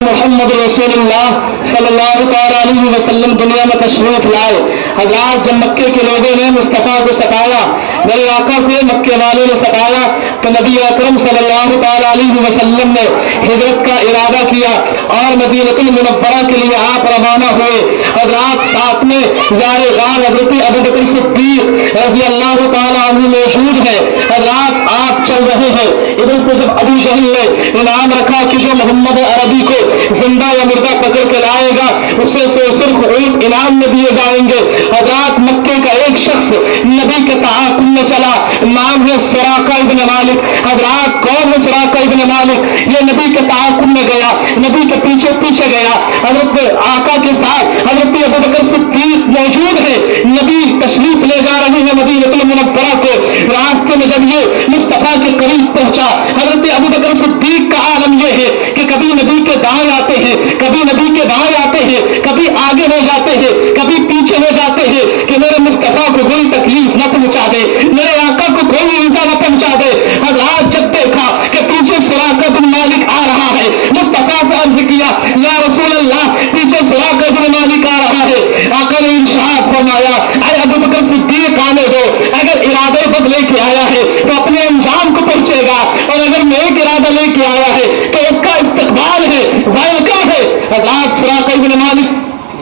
محمد رسول اللہ صلی اللہ علیہ وسلم دنیا میں تشریف لائے. حضرات جب مکے کے لوگوں نے مصطفیٰ کو ستایا، میرے آقا کو مکے والوں نے ستایا، تو نبی اکرم صلی اللہ علیہ وسلم نے ہجرت کا ارادہ کیا اور مدینہ المنورہ کے لیے آپ روانہ ہوئے. حضرات ساتھ میں یار غار حضرت ابوبکر صدیق رضی اللہ تعالیٰ عنہ موجود ہے. حضرات آپ چل رہے ہیں، ادھر سے جب ابو جہل نے انعام رکھا کہ جو محمد عربی کو زندہ یا مردہ پکڑ کے لائے گا اسے سرخ اونٹ انعام میں دیے جائیں گے. حضرات مکے کا ایک شخص نبی کے تعاقب میں چلا، نام ہے سراقہ ابن مالک. حضرات کون ہے سراقہ ابن مالک؟ یہ نبی کے تعاقب میں گیا، نبی کے پیچھے پیچھے گیا. حضرت آقا کے ساتھ حضرت ابوبکر صدیق موجود ہے، نبی تشریف لے جا رہے ہیں مدینہ المنورہ کو. راستے میں جب یہ مصطفیٰ کے قریب پہنچا، حضرت ابوبکر صدیق کا عالم یہ ہے کہ کبھی نبی کے دائیں آتے ہیں، کبھی نبی کے بائیں آتے ہیں، کبھی آگے ہو جاتے ہیں، کبھی پیچھے ہو جاتے ہیں کہ میرے مصطفیٰ کو کوئی تکلیف نہ پہنچا دے، میرے آقا کو کوئی ایذا نہ پہنچا دے. حضرات جب دیکھا کہ پیچھے سراقہ بن مالک آ رہا ہے، مصطفیٰ سے عرض کیا یا رسول اللہ پیچھے سراقہ بن مالک آ رہا ہے. آقا نے ارشاد فرمایا اے ابوبکر صدیق آنے دو، اگر ارادے بد لے کے آیا ہے تو اپنے انجام کو پہنچے گا، اور اگر نیک ارادہ لے کے آیا ہے تو اس کا استقبال ہے، ویلکم ہے. حضرات سراقہ بن مالک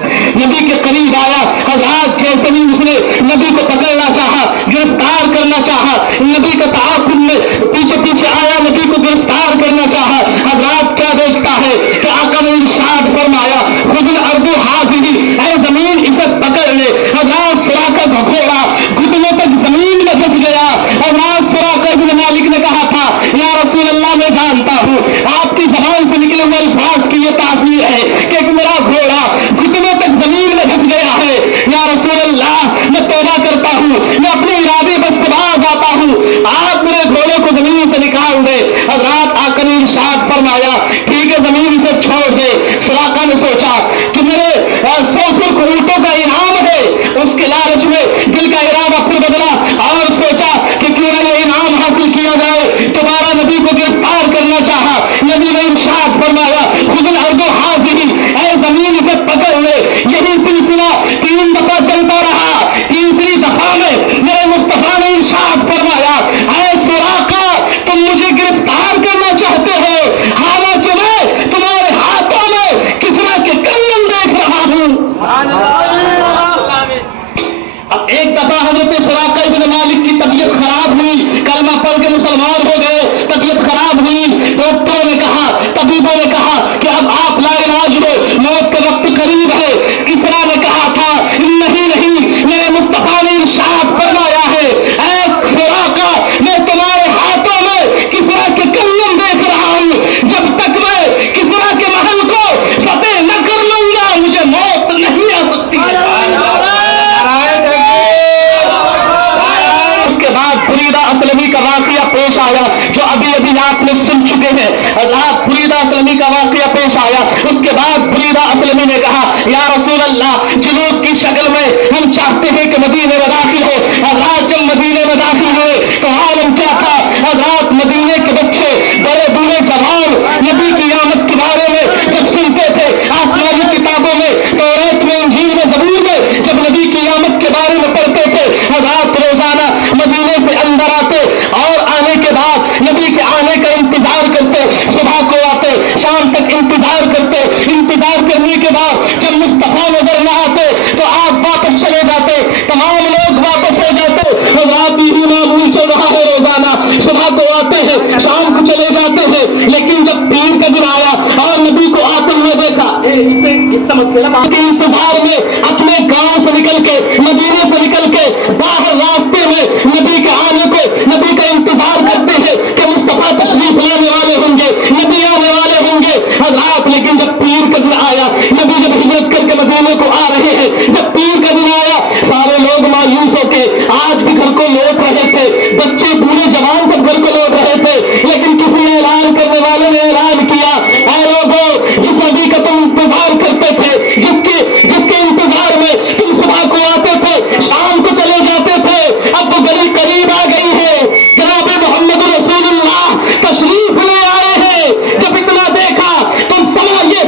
نبی کے قریب آیا. حضرات جیسے بھی اس نے نبی کو پکڑنا چاہا، گرفتار کرنا چاہا، نبی کا تعاقب میں پیچھے پیچھے آیا، نبی کو گرفتار کرنا چاہا. حضرات کیا دیکھتا ہے کہ آقا نے ارشاد فرمایا خذ الارض حاضری، اے زمین اسے پکڑ لے. حضرات سراقہ کا گھوڑا گھٹنوں تک زمین میں پھنس گیا. حضرات سراقہ بن مالک نے کہا تھا یا رسول اللہ میں جانتا ہوں آپ کی زبان سے نکلے ہوئے الفاظ کی یہ تاثیر ہے کہ میرا گھوڑا گھٹنوں تک زمین میں پھنس گیا ہے. یا رسول اللہ میں توبہ کرتا ہوں، میں اپنے ارادے بس سے باز آتا ہوں، آپ میرے گھوڑے کو زمین سے نکال دے. حضرات آقا نے ارشاد فرمایا ٹھیک ہے زمین سے چھوڑ دے. سراقہ نے سوچا کہ میرے 100 اونٹوں کا انعام ہے، اس کے لالچ میں دل کا ارادہ پھر بدلا اور سوچا کہ کیوں نہ یہ انعام حاصل کیا جائے. دوبارہ نبی کو گرفتار کرنا چاہا. نبی نے ارشاد فرمایا خذ الارض حاضری، اے زمین اسے پکڑ لے. یہی سلسلہ 3 دفعہ چلتا رہا. تیسری دفعہ میں میرے مصطفیٰ نے ارشاد فرمایا اے سراقہ تم مجھے گرفتار کرنا چاہتے ہو، حالانکہ میں تمہارے ہاتھوں میں کسرا کے کنگن دیکھ رہا ہوں. اب ایک دفعہ حضرت سراقہ بن مالک کی طبیعت خراب ہوئی، کلمہ پڑھ کے مسلمان ہو گئے، طبیعت خراب ہوئی. ڈاکٹروں نے کہا، طبیبوں نے کہا کہ اب آپ لا علاج ہو، موت کا وقت قریب ہے. کسرا نے کہا تھا نہیں میرے مصطفیٰ نے ارشاد فرمایا ہے اے سراقہ میں تمہارے ہاتھوں میں کسرا کے کنگن دیکھ رہا ہوں، جب تک میں کسرا کے محل کو فتح نہ کر لوں گا مجھے موت نہیں آ سکتی. اس کے بعد فریدہ اسلمی کا واقعہ پیش آیا جو ابھی آپ نے سن چکے ہیں. حضرات فریدہ اسلمی کا واقعہ پیش آیا. اس کے بعد فریدہ اسلمی نے کہا یا رسول اللہ جلوس کی شکل میں ہم چاہتے ہیں کہ مدینے میں داخل ہو. حضرات جب مدینے میں داخل ہوئے تو عالم کیا تھا. حضرات مدینے کے بچے بڑے بوڑھے جوان نبی کی آمد کے بارے میں جب سنتے تھے، آسمانی کتابوں میں توریت میں انجیل میں زبور میں جب نبی کی آمد کے بارے میں پڑھتے تھے، حضرات روزانہ مدینے سے اندر آتے اور آنے کے بعد نبی کے آنے کا انتظار کرتے. صبح کو آتے، شام تک انتظار کرتے. انتظار کرنے کے بعد جب مصطفیٰ نظر نہ آتے تو آپ واپس چلے جاتے، تمام لوگ واپس ہو جاتے. حضرات بیوی معمول چل رہا ہے روزانہ، صبح کو آتے ہیں شام کو چلے جاتے ہیں. لیکن جب پیر کا دن آیا اور نبی کو آتے ہوئے دیکھا انتظار میں اپنے گاؤں سے نکل کے مدینے سے نکل کے باہر راستے میں نبی کے آنے کو نبی کا انتظار کرتے ہیں کہ مصطفیٰ تشریف لانے والے ہوں گے، نبی آنے والے ہوں گے. حضرات لیکن جب پیر کا دن آیا، نبی جب ہجرت کر کے مدینے کو آ رہے ہیں، جب پیر کا دن آیا سارے لوگ مایوس ہو کے آج بھی گھر کو لوٹ رہے تھے، بچے بوڑھے جوان سب گھر کو لوٹ رہے تھے. لیکن کسی نے اعلان کرنے والے نے اعلان کیا اے لوگوں جس نبی کا تم انتظار کرتے تھے، جس کے انتظار میں تم صبح کو آتے تھے شام کو چلے جاتے تھے، اب وہ گلی قریب آ گئی ہے. جناب محمد رسول اللہ تشریف لے آئے ہیں. جب اتنا دیکھا تو سما یہ